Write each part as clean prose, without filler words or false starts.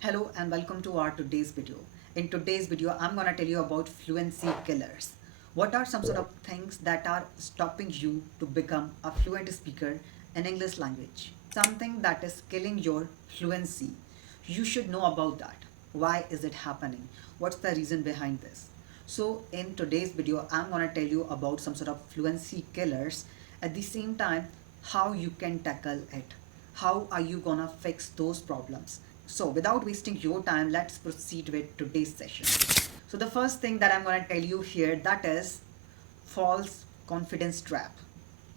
Hello and welcome to our today's video. In today's video, I'm gonna tell you about fluency killers. What are some sort of things that are stopping you to become a fluent speaker in English language? Something that is killing your fluency. You should know about that. Why is it happening? What's the reason behind this? So in today's video, I'm gonna tell you about some sort of fluency killers. At the same time, how you can tackle it. How are you gonna fix those problems? So without wasting your time, let's proceed with today's session. So the first thing that I'm going to tell you here, that is false confidence trap.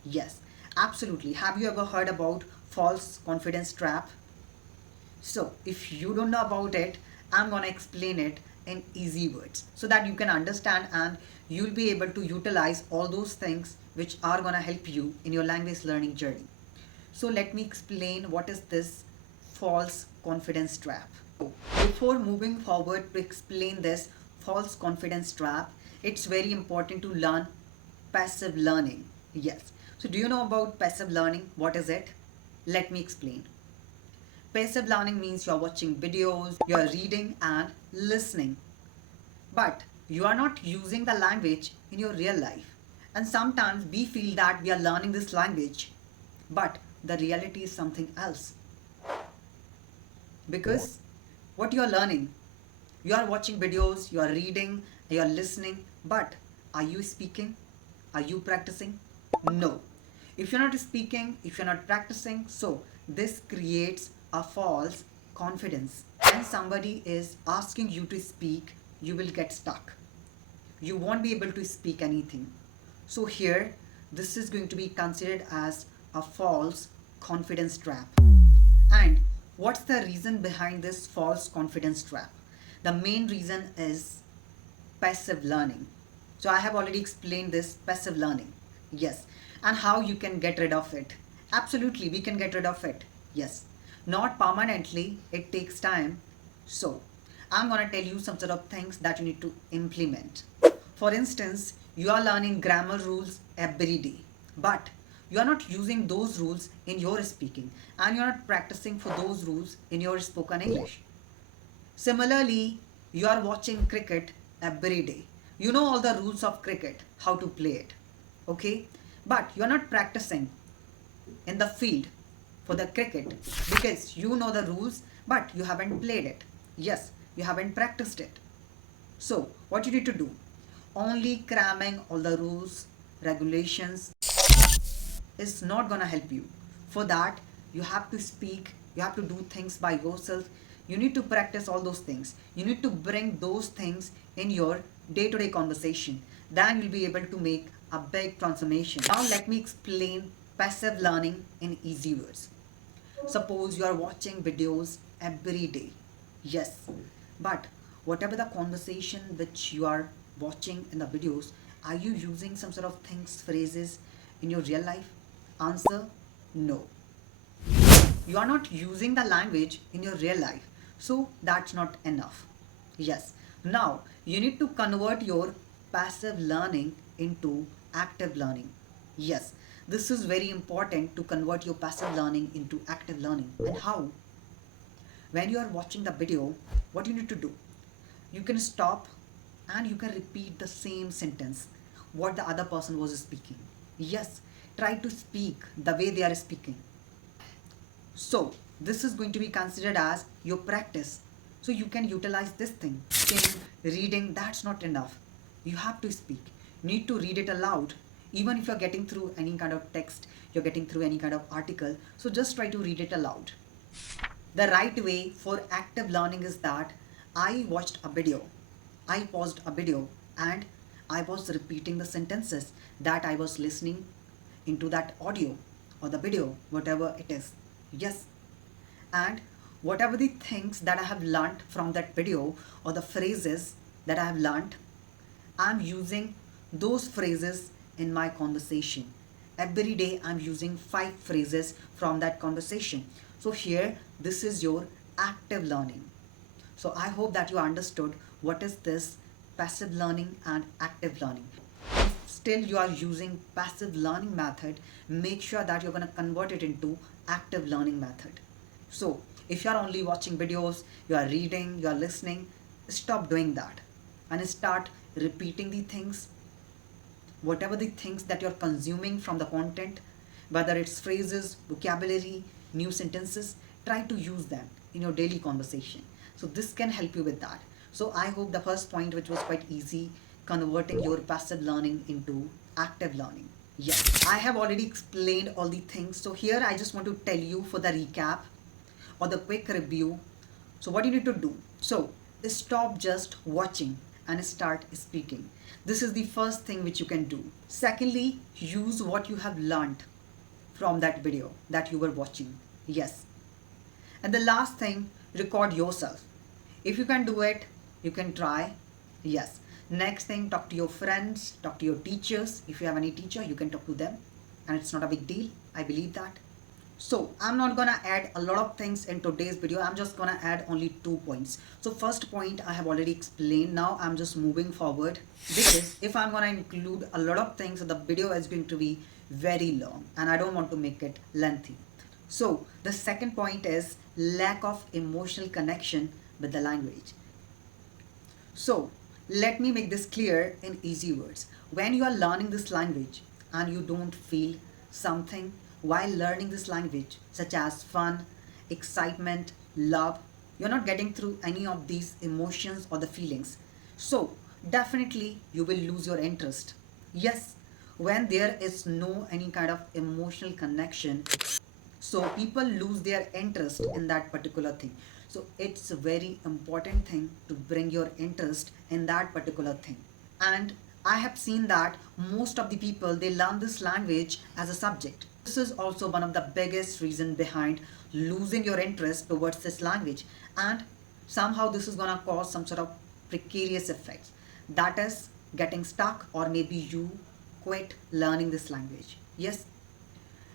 Yes, absolutely. Have you ever heard about false confidence trap? So if you don't know about it, I'm going to explain it in easy words so that you can understand and you'll be able to utilize all those things which are going to help you in your language learning journey. So let me explain what is this false confidence trap. Before moving forward to explain this false confidence trap, it's very important to learn passive learning. Yes. So do you know about passive learning? What is it? Let me explain. Passive learning means you're watching videos, you're reading and listening. But you are not using the language in your real life. And sometimes we feel that we are learning this language, but the reality is something else. Because what you are learning, you are watching videos, you are reading, you are listening, but are you speaking? Are you practicing? No. If you're not speaking, if you're not practicing, so this creates a false confidence. When somebody is asking you to speak, you will get stuck. You won't be able to speak anything. So here, this is going to be considered as a false confidence trap. And what's the reason behind this false confidence trap? The main reason is passive learning. So I have already explained this passive learning. Yes. And how you can get rid of it. Absolutely, we can get rid of it. Yes. Not permanently, it takes time. So I'm going to tell you some sort of things that you need to implement. For instance, you are learning grammar rules every day, but you are not using those rules in your speaking and you are not practicing for those rules in your spoken English. Similarly, you are watching cricket every day. You know all the rules of cricket, how to play it, okay? But you are not practicing in the field for the cricket because you know the rules but you haven't played it. Yes, you haven't practiced it. So, what you need to do? Only cramming all the rules, regulations is not gonna help you. For that, you have to speak, you have to do things by yourself. You need to practice all those things. You need to bring those things in your day-to-day conversation. Then you'll be able to make a big transformation. Now let me explain passive learning in easy words. Suppose you are watching videos every day. Yes, but whatever the conversation which you are watching in the videos, are you using some sort of things, phrases in your real life? Answer, no. You are not using the language in your real life. So that's not enough. Yes. Now you need to convert your passive learning into active learning. Yes. This is very important to convert your passive learning into active learning. And how? When you are watching the video, what you need to do? You can stop and you can repeat the same sentence what the other person was speaking. Yes, try to speak the way they are speaking. So this is going to be considered as your practice. So you can utilize this thing. Saying, reading, that's not enough. You have to speak. You need to read it aloud. Even if you're getting through any kind of text, you're getting through any kind of article. So just try to read it aloud. The right way for active learning is that I watched a video. I paused a video and I was repeating the sentences that I was listening into that audio or the video, whatever it is. Yes. And whatever the things that I have learned from that video or the phrases that I have learned, I'm using those phrases in my conversation. Every day I'm using 5 phrases from that conversation. So here, this is your active learning. So I hope that you understood what is this passive learning and active learning. If still you are using passive learning method, make sure that you're going to convert it into active learning method. So If you are only watching videos, you are reading, you are listening, stop doing that and start repeating the things, whatever the things that you're consuming from the content, whether it's phrases, vocabulary, new sentences, try to use them in your daily conversation. So this can help you with that. So I hope the first point, which was quite easy, converting your passive learning into active learning. Yes, I have already explained all the things. So here I just want to tell you for the recap or the quick review. So what you need to do. So stop just watching and start speaking. This is the first thing which you can do. Secondly, use what you have learned from that video that you were watching. Yes. And the last thing, record yourself. If you can do it, you can try. Yes. Next thing, talk to your friends, talk to your teachers. If you have any teacher, you can talk to them. And it's not a big deal. I believe that. So I'm not gonna add a lot of things in today's video. I'm just gonna add only 2 points. So first point I have already explained. Now I'm just moving forward because if I'm gonna include a lot of things, the video is going to be very long and I don't want to make it lengthy. So the second point is lack of emotional connection with the language. So let me make this clear in easy words. When you are learning this language and you don't feel something while learning this language, such as fun, excitement, love, you're not getting through any of these emotions or the feelings. So definitely you will lose your interest. Yes, when there is no any kind of emotional connection, so people lose their interest in that particular thing. So it's a very important thing to bring your interest in that particular thing. And I have seen that most of the people, they learn this language as a subject. This is also one of the biggest reason behind losing your interest towards this language, and somehow this is gonna cause some sort of precarious effects, that is getting stuck, or maybe you quit learning this language. Yes,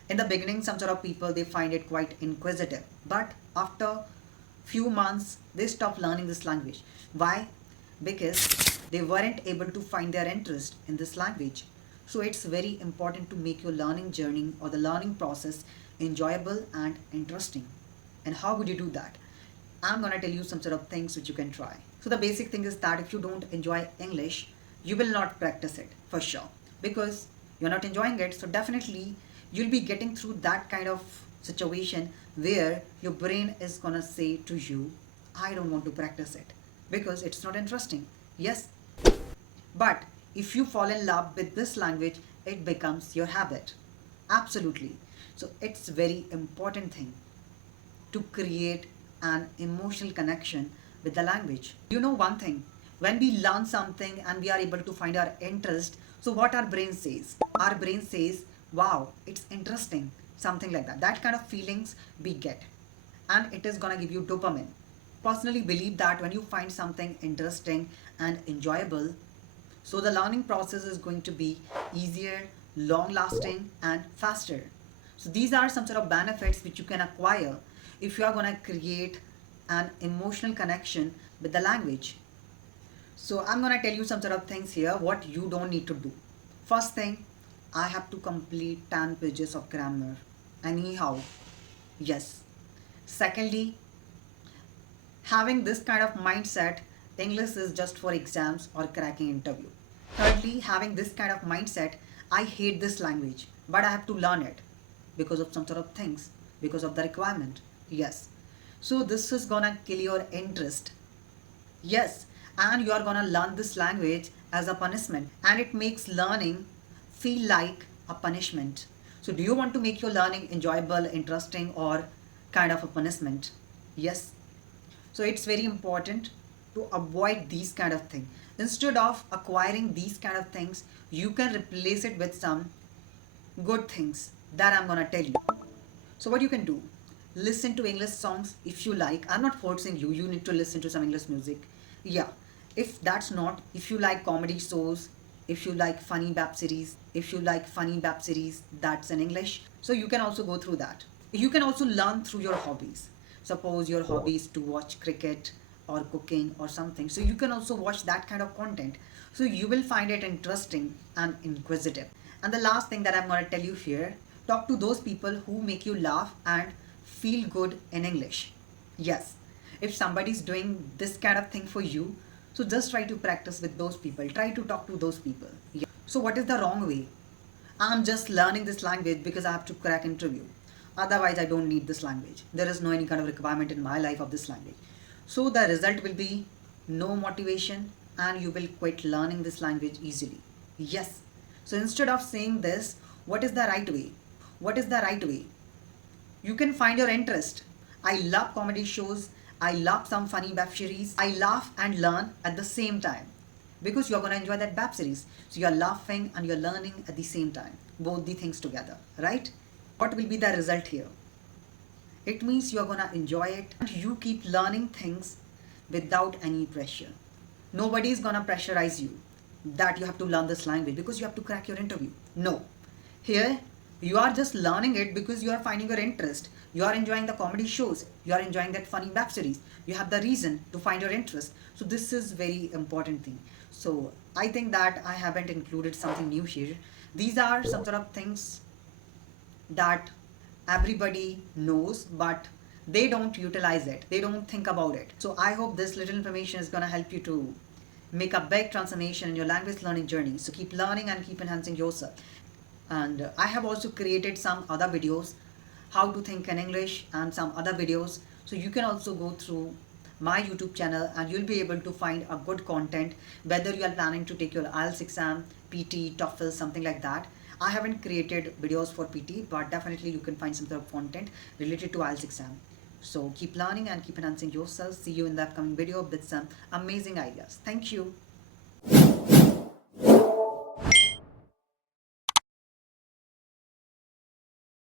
in the beginning some sort of people, they find it quite inquisitive, but after few months they stop learning this language. Why? Because they weren't able to find their interest in this language. So it's very important to make your learning journey or the learning process enjoyable and interesting. And how would you do that? I'm gonna tell you some sort of things which you can try. So the basic thing is that if you don't enjoy English, you will not practice it for sure, because you're not enjoying it. So definitely you'll be getting through that kind of situation where your brain is gonna say to you, I don't want to practice it because it's not interesting. Yes, but if you fall in love with this language, it becomes your habit. Absolutely. So it's very important thing to create an emotional connection with the language. You know one thing, when we learn something and we are able to find our interest, so what our brain says? Our brain says, wow, it's interesting, something like that. That kind of feelings we get. And it is gonna give you dopamine. Personally believe that when you find something interesting and enjoyable, so the learning process is going to be easier, long lasting and faster. So these are some sort of benefits which you can acquire if you are going to create an emotional connection with the language. So I'm going to tell you some sort of things here what you don't need to do. First thing, I have to complete 10 pages of grammar. Anyhow, yes. Secondly, having this kind of mindset, English is just for exams or cracking interview. Thirdly, having this kind of mindset, I hate this language, but I have to learn it because of some sort of things, because of the requirement. Yes. So this is gonna kill your interest. Yes. And you are gonna learn this language as a punishment, and it makes learning feel like a punishment. So do you want to make your learning enjoyable, interesting, or kind of a punishment? Yes. So it's very important to avoid these kind of things. Instead of acquiring these kind of things, you can replace it with some good things that I'm gonna tell you. So what you can do, listen to English songs if you like. I'm not forcing you, you need to listen to some English music. Yeah, if that's not, if you like comedy shows, if you like funny web series that's in English, so you can also go through that. You can also learn through your hobbies. Suppose your hobby is to watch cricket or cooking or something, so you can also watch that kind of content. So you will find it interesting and inquisitive. And the last thing that I'm going to tell you here, talk to those people who make you laugh and feel good in English. Yes, if somebody's doing this kind of thing for you, so just try to practice with those people. Try to talk to those people. Yeah. So what is the wrong way? I'm just learning this language because I have to crack interview. Otherwise, I don't need this language. There is no any kind of requirement in my life of this language. So the result will be no motivation and you will quit learning this language easily. Yes. So instead of saying this, what is the right way? What is the right way? You can find your interest. I love comedy shows. I love some funny web series. I laugh and learn at the same time because you're gonna enjoy that web series. So you're laughing and you're learning at the same time. Both the things together, right? What will be the result here? It means you're gonna enjoy it and you keep learning things without any pressure. Nobody is gonna pressurize you that you have to learn this language because you have to crack your interview. No. Here, you are just learning it because you are finding your interest. You are enjoying the comedy shows. You are enjoying that funny web series. You have the reason to find your interest. So this is very important thing. So I think that I haven't included something new here. These are some sort of things that everybody knows, but they don't utilize it. They don't think about it. So I hope this little information is gonna help you to make a big transformation in your language learning journey. So keep learning and keep enhancing yourself. And I have also created some other videos, how to think in English and some other videos. So you can also go through my YouTube channel and you'll be able to find a good content, whether you are planning to take your IELTS exam, PT, TOEFL, something like that. I haven't created videos for PT, but definitely you can find some sort of content related to IELTS exam. So keep learning and keep enhancing yourself. See you in the upcoming video with some amazing ideas. Thank you.